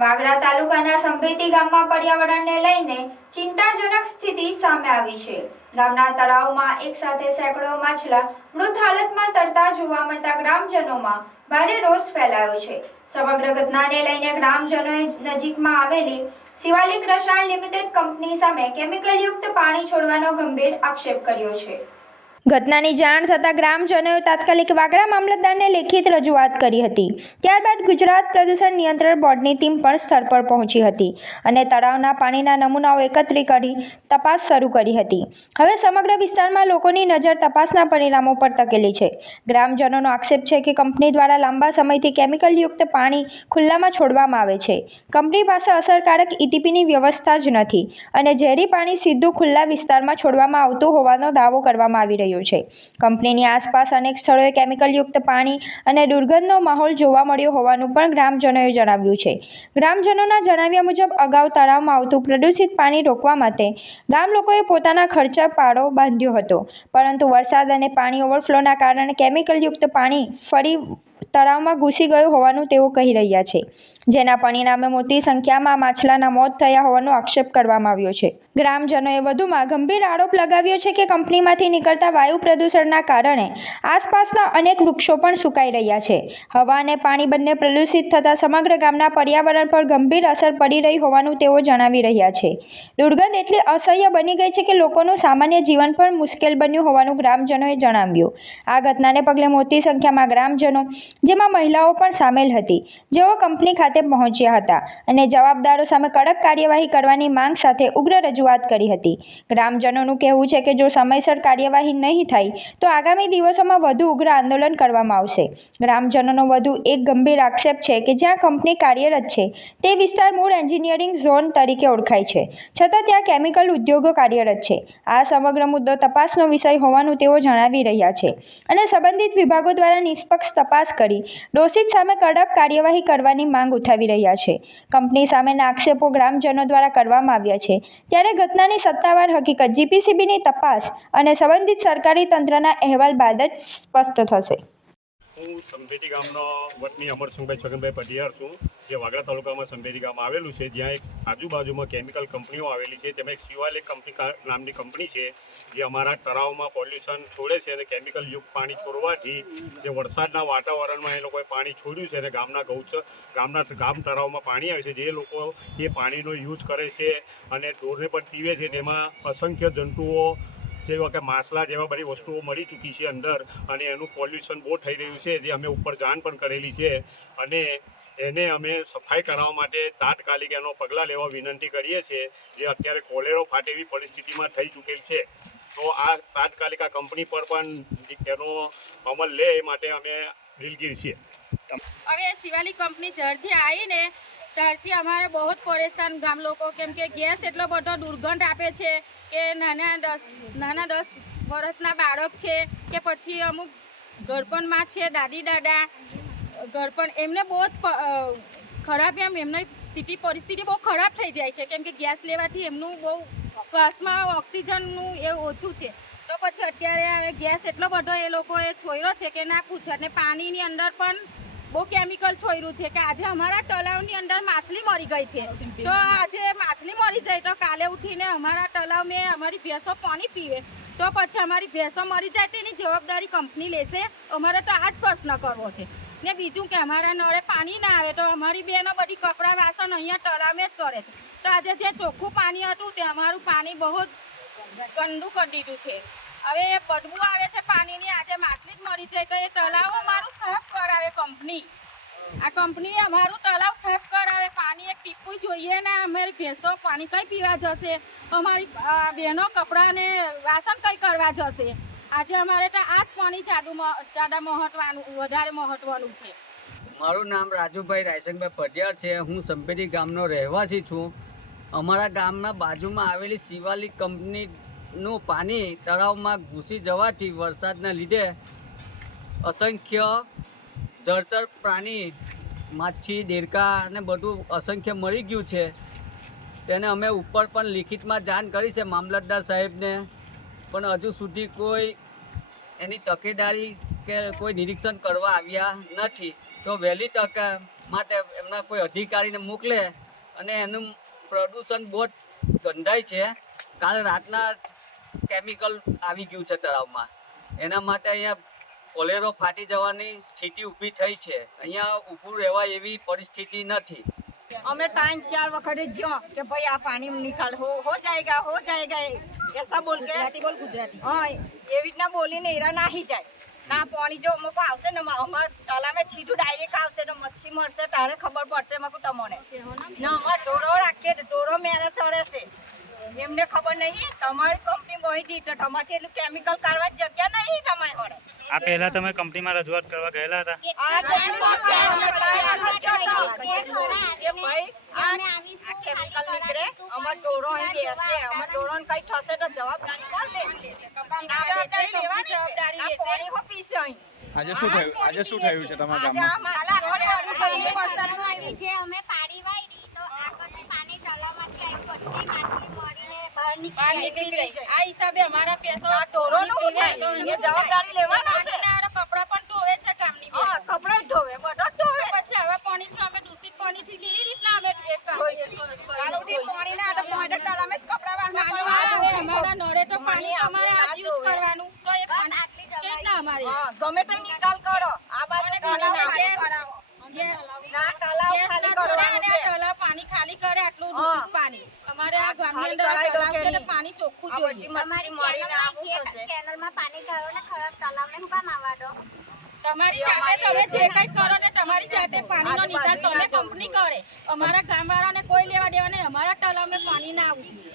વાગરા તાલુકાના સંભેતી ગામમાં પર્યાવરણને લઈને ચિંતાજનક સ્થિતિ સામે આવી છે। ગામના તળાવમાં એકસાથે સેંકડો માછલા મૃત હાલતમાં તરતા જોવા મળતા ગ્રામજનોમાં ભારે રોષ ફેલાયો છે। સમગ્ર ઘટનાને લઈને ગ્રામજનોએ નજીકમાં આવેલી શિવાલિક રસાયણ લિમિટેડ કંપની સામે કેમિકલયુક્ત પાણી છોડવાનો ગંભીર આક્ષેપ કર્યો છે। ઘટનાની જાણ થતાં ગ્રામજનોએ તાત્કાલિક વાગરા મામલતદારને લેખિત રજૂઆત કરી હતી। ત્યારબાદ ગુજરાત પ્રદૂષણ નિયંત્રણ બોર્ડની ટીમ પણ સ્થળ પર પહોંચી હતી અને તળાવના પાણીના નમૂનાઓ એકત્રિત કરી તપાસ શરૂ કરી હતી। હવે સમગ્ર વિસ્તારમાં લોકોની નજર તપાસના પરિણામો પર ટકેલી છે। ગ્રામજનોનો આક્ષેપ છે કે કંપની દ્વારા લાંબા સમયથી કેમિકલયુક્ત પાણી ખુલ્લામાં છોડવામાં આવે છે। કંપની પાસે અસરકારક ઈટીપીની વ્યવસ્થા જ નથી અને ઝેરી પાણી સીધું ખુલ્લા વિસ્તારમાં છોડવામાં આવતું હોવાનો દાવો કરવામાં આવી રહ્યો છે। કંપનીની આસપાસ અનેક સ્થળોએ કેમિકલયુક્ત પાણી અને દુર્ગંધનો માહોલ જોવા મળ્યો હોવાનું પણ ગ્રામજનોએ જણાવ્યું છે। ગ્રામજનોના જણાવ્યા મુજબ અગાઉ તળાવમાં આવતું પ્રદૂષિત પાણી રોકવા માટે ગામ લોકોએ પોતાના ખર્ચે પાળો બાંધ્યો હતો, પરંતુ વરસાદ અને પાણી ઓવરફ્લોના કારણે કેમિકલયુક્ત પાણી ફરી તળાવમાં ઘૂસી ગયું હોવાનું તેઓ કહી રહ્યા છે, જેના પરિણામે મોટી સંખ્યામાં માછલાના મોત થયા હોવાનો આક્ષેપ કરવામાં આવ્યો છે। ગ્રામજનોએ વધુમાં ગંભીર આરોપ લગાવ્યો છે કે કંપનીમાંથી નીકળતા વાયુ પ્રદૂષણના કારણે આસપાસના અનેક વૃક્ષો પણ સુકાઈ રહ્યા છે। હવા અને પાણી બંને પ્રદૂષિત થતાં સમગ્ર ગામના પર્યાવરણ પર ગંભીર અસર પડી રહી હોવાનું તેઓ જણાવી રહ્યા છે। દુર્ગંધ એટલી અસહ્ય બની ગઈ છે કે લોકોનું સામાન્ય જીવન પણ મુશ્કેલ બન્યું હોવાનું ગ્રામજનોએ જણાવ્યું। આ ઘટનાને પગલે મોટી સંખ્યામાં ગ્રામજનો, જેમાં મહિલાઓ પણ સામેલ હતી, જેઓ કંપની ખાતે પહોંચ્યા હતા અને જવાબદારો સામે કડક કાર્યવાહી કરવાની માંગ સાથે ઉગ્ર રજૂઆત કરી હતી। ગ્રામજનોનું કહેવું છે કે જો સમયસર કાર્યવાહી નહીં થાય તો આગામી દિવસોમાં વધુ ઉગ્ર આંદોલન કરવામાં આવશે। ગ્રામજનોનો વધુ એક ગંભીર આક્ષેપ છે કે જ્યાં કંપની કાર્યરત છે તે વિસ્તાર મૂળ એન્જિનિયરિંગ ઝોન તરીકે ઓળખાય છે, છતાં ત્યાં કેમિકલ ઉદ્યોગો કાર્યરત છે। આ સમગ્ર મુદ્દો તપાસનો વિષય હોવાનું તેઓ જણાવી રહ્યા છે અને સંબંધિત વિભાગો દ્વારા નિષ્પક્ષ તપાસ કરી દોષિત સામે કડક કાર્યવાહી કરવાની માંગ ઉઠાવી રહ્યા છે। કંપની સામેના આક્ષેપો ગ્રામજનો દ્વારા કરવામાં આવ્યા છે, ત્યારે ઘટનાની સત્તાવાર હકીકત જીપીસીબીની તપાસ અને સંબંધિત સરકારી તંત્રના અહેવાલ બાદ જ સ્પષ્ટ થશે। હું સંભેતી ગામનો વતની અમરસિંહભાઈ છગનભાઈ પટિયાર છું, જે વાગરા તાલુકામાં સંભેતી ગામ આવેલું છે, જ્યાં એક આજુબાજુમાં કેમિકલ કંપનીઓ આવેલી છે। તેમાં એક શિવાલિક કંપની નામની કંપની છે, જે અમારા તળાવમાં પોલ્યુશન છોડે છે અને કેમિકલયુક્ત પાણી છોડવાથી જે વરસાદના વાતાવરણમાં એ લોકોએ પાણી છોડ્યું છે અને ગામ તળાવમાં પાણી આવે છે, જે લોકો એ પાણીનો યુઝ કરે છે અને ઢોરને પણ પીવે છે, તેમાં અસંખ્ય જંતુઓ જેવા કે માછલા જેવા બધી વસ્તુઓ મળી ચૂકી છે અંદર, અને એનું પોલ્યુશન બહુ થઈ રહ્યું છે, જે અમે ઉપર જાણ પણ કરેલી છે અને એને અમે સફાઈ કરાવવા માટે તાત્કાલિક એનો પગલાં લેવા વિનંતી કરીએ છીએ, જે અત્યારે કોલેરો ફાટે એવી પરિસ્થિતિમાં થઈ ચૂકેલ છે। તો આ તાત્કાલિક આ કંપની પર પણ એનો અમલ લે એ માટે અમે દિલગીર છીએ। હવે શિવાલિક કંપની જ્યારથી આવીને ત્યારથી અમારે બહુ જ પરેશાન ગામ લોકો, કેમ કે ગેસ એટલો બધો દુર્ગંધ આપે છે કે નાના 10 વર્ષના બાળક છે કે પછી અમુક ગળપણમાં છે દાદી દાદા ગળપણ, એમને બહુ જ ખરાબ, એમની પરિસ્થિતિ બહુ ખરાબ થઈ જાય છે, કેમ કે ગેસ લેવાથી એમનું બહુ શ્વાસમાં ઓક્સિજનનું એ ઓછું છે। તો પછી અત્યારે હવે ગેસ એટલો બધો એ લોકોએ છોડ્યો છે કે ના પૂછે, અને પાણીની અંદર પણ બહુ કેમિકલ છોડ્યું છે કે આજે અમારા તળાવની અંદર માછલી મરી ગઈ છે। તો આજે માછલી મરી જાય તો કાલે ઉઠીને અમારા તળાવમાં અમારી ભેંસો પાણી પીવે તો પછી અમારી ભેંસો મરી જાય તેની જવાબદારી કંપની લેશે। અમારે તો આ જ પ્રશ્ન કરવો છે ને બીજું કે અમારા નળે પાણી ના આવે તો અમારી બહેનો બધી કપડાં વાસણ અહીંયા તળાવમાં જ કરે છે, તો આજે જે ચોખ્ખું પાણી હતું તે અમારું પાણી બહુ ગંદુ કરી દીધું છે। હવે એ બદબુ આવે છે પાણીની, આજે માછલી જ મરી જાય તો એ તળાવ અમારું સાફ કરાવે કંપની। આ કંપની અમારું તળાવ સાફ કરાવે, પાણી એક ટીપું જોઈએ ને અમારી ભેંસો પાણી કઈ પીવા જશે, અમારી બહેનો કપડાને વાસણ કઈ કરવા જશે। આજે અમારે તો આ જ પાણી વધારે મહત્વનું છે। મારું નામ રાજુભાઈ રાયસંગભાઈ પટિયાર છે। હું સંભેતી ગામનો રહેવાસી છું। અમારા ગામના બાજુમાં આવેલી શિવાલિક કંપનીનું પાણી તળાવમાં ઘૂસી જવાથી વરસાદના લીધે અસંખ્ય જળચર પ્રાણી, માછી, દેડકા અને બધું અસંખ્ય મળી ગયું છે। તેને અમે ઉપર પણ લિખિતમાં જાણ કરી છે મામલતદાર સાહેબને, પણ હજુ સુધી કોઈ એની તકેદારી કે કોઈ નિરીક્ષણ કરવા આવ્યા નથી। તો વહેલી તકે માટે એમના કોઈ અધિકારીને મોકલે અને એનું પ્રદૂષણ બહુ જ ગંધાય છે. કાલે રાતના કેમિકલ આવી ગયું છે તળાવમાં, એના માટે અહીંયા કોલેરો ફાટી જવાની સ્થિતિ ઊભી થઈ છે. અહીંયા ઊભું રહેવા એવી પરિસ્થિતિ નથી. हमें 3-4 वक्त जो कि भाई आप पानी निकाल हो जाएगा ऐसा बोल के गुजराती हाँ ये રીતના બોલીને એરા નાહી જાય ના પાણી જો અમુક આવશે ને અમાર તળાવમાં છીટું ડાયરેક્ટ આવશે ને મચ્છી મળશે તારે ખબર પડશે મકુ તમને ને અમાર ઢોરો રાખીએ ઢોરો મેરે ચડે છે એમને ખબર નહીં તમારી કંપની મોહિતી તો તમારે એટલું કેમિકલ કરવા જગ્યા નહીં તમારી હોડે. આ પહેલા તમે કંપનીમાં રજૂઆત કરવા ગયેલા હતા? આ કેમિકલ નીકળે અમાર ઢોરો અહીં બેસે અમાર ઢોરોને કઈ થશે તો જવાબદારી કોણ લેશે? જવાબદારી લેશે. પાણી હો પીશે અહીં. આજે શું થયું છે તમારા ગામમાં? અમે પાડી વાળી તો આગળ પાણી તળાવમાંથી આવી બધી માછલી મરીને બહાર બહાર નીકળી નીકળી જાય. આ હિસાબે અમારા પેસો ઢોરોનું પીવે, હોય, એ જવાબદારી લેવાના છે. પાણીના કપડાં પણ ધોવે છે ગામની બેન. હા કપડા જ ધોવે બધો જ ધોવે. પછી આવા પાણીથી અમે દૂષિત પાણીથી કેવી રીતના અમે અમારા નળે તો પાણી અમારે આ જ યુઝ કરવાનું તો એ પાણી આટલી કેવી રીતના અમારે હા, ગમે તે નિકાલ કરો આ બાજુ તળાવ ગેસ- કરાવો. ગેસ ના તળાવ ગેસ ખાલી ના છોડે કરવાનું અને છે. આ તળાવ પાણી ખાલી કરે આટલું હા. દૂષિત પાણી અમારે આ ગામની ખાલી અંદર કરાવી દો તળાવ છે ને કે પાણી ચોખ્ખું આ જોઈએ. બધી અમારી મચ્છી મળીને આવું થશે. ચેનલમાં પાણી કાઢો ને ખરાબ તળાવને હું કામ આવવા દો? તમારી જાતે તમે જે કઈ કરો ને તમારી જાતે પાણીનો નિકાલ તમે કંપની કરે. અમારા ગામવાળાને કોઈ લેવા દેવા નહીં. અમારા તળાવમાં પાણી ના આવવું જોઈએ.